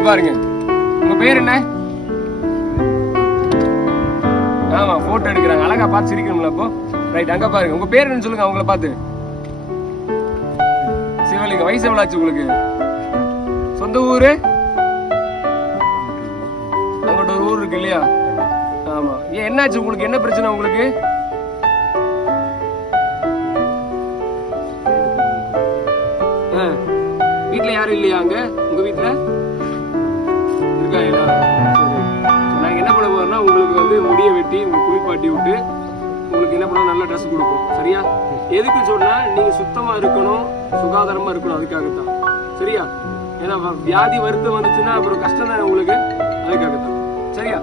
இங்க பாருங்க, உங்க பேர் என்ன? ஆமா, போட்டோ எடுக்கிறாங்க. அழகா பார்த்து சிரிக்கணும்ல அப்போ. ரைட், அங்க பாருங்க. உங்க பேர் என்ன சொல்லுங்க அவங்கள பார்த்து. சிவலிங்கம். வயசு எவ்வளவு ஆச்சு உங்களுக்கு? சொந்த ஊரு? அங்கிட்ட ஒரு ஊர் இருக்கு இல்லையா? ஆமா. ஏன் என்னாச்சு உங்களுக்கு? என்ன பிரச்சனை உங்களுக்கு? வீட்டுல யாரும் இல்லையா? அங்க உங்க வீட்டுல இருக்காங்களா? நாங்க என்ன பண்ண போறோம்னா, உங்களுக்கு வந்து முடியை வெட்டி உங்களுக்கு குளிப்பாட்டி விட்டு உங்களுக்கு என்ன பண்ண நல்ல ட்ரெஸ் கொடுப்போம். சரியா? எதுக்கு சொன்னா, நீங்க சுத்தமா இருக்கணும், சுகாதாரமா இருக்கணும். அதுக்காகத்தான். சரியா? ஏன்னா வியாதி வருத்தம் வந்துச்சுன்னா அப்புறம் கஷ்டம் தானே உங்களுக்கு. அதுக்காகத்தான். சரியா?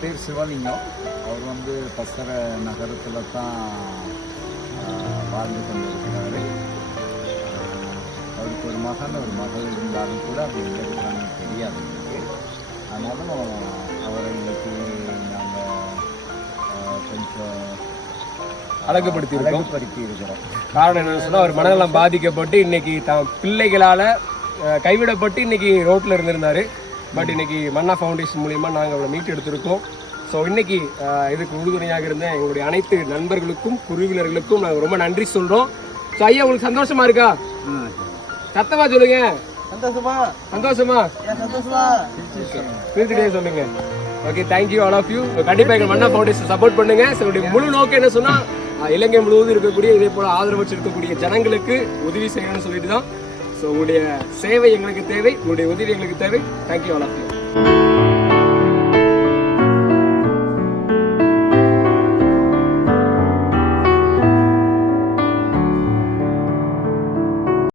பேர் சிவலிங்கம். அவர் வந்து பசர நகரத்தில் தான் வாழ்ந்து கொண்டிருக்கிறாரு. அவருக்கு ஒரு மகன் ஒரு மகள் இருந்தாலும் கூட அது எங்கே இருக்கிறாங்கன்னு தெரியாது எனக்கு. ஆனாலும் அவரை இன்னைக்கு நாங்கள் கொஞ்சம் அழகுபடுத்தி இருக்கோம். இருக்கிறோம். காரணம் என்னன்னு சொன்னா அவர் மனநலம் பாதிக்கப்பட்டு இன்னைக்கு தான் பிள்ளைகளால கைவிடப்பட்டு இன்னைக்கு ரோட்ல இருந்திருந்தாரு. பட் இன்னைக்கு மன்னா ஃபவுண்டேஷன் மூலியமா நாங்கள் அவரை மீட்டு எடுத்திருக்கோம். ஸோ இன்னைக்கு இதுக்கு உறுதுணையாக இருந்த எங்களுடைய அனைத்து நண்பர்களுக்கும் குழுவினர்களுக்கும் நாங்கள் ரொம்ப நன்றி சொல்றோம். ஸோ ஐயா உங்களுக்கு சந்தோஷமா இருக்கா? சத்தமா சொல்லுங்க. சந்தோஷமா பேசிட்டே சொல்லுங்க. Okay, thank you all of you. கண்டிப்பா எங்க மன்னா ஃபவுண்டேஷன் சப்போர்ட் பண்ணுங்க. முழு நோக்கம் என்ன சொன்னா இலங்கை முழுவதும் இருக்கக்கூடிய இதே போல ஆதரவு இருக்கக்கூடிய ஜனங்களுக்கு உதவி செய்யணும்னு சொல்லிட்டு தான். ஸோ உங்களுடைய சேவை எங்களுக்கு தேவை, உங்களுடைய உதவி எங்களுக்கு தேவை. Thank you all of you.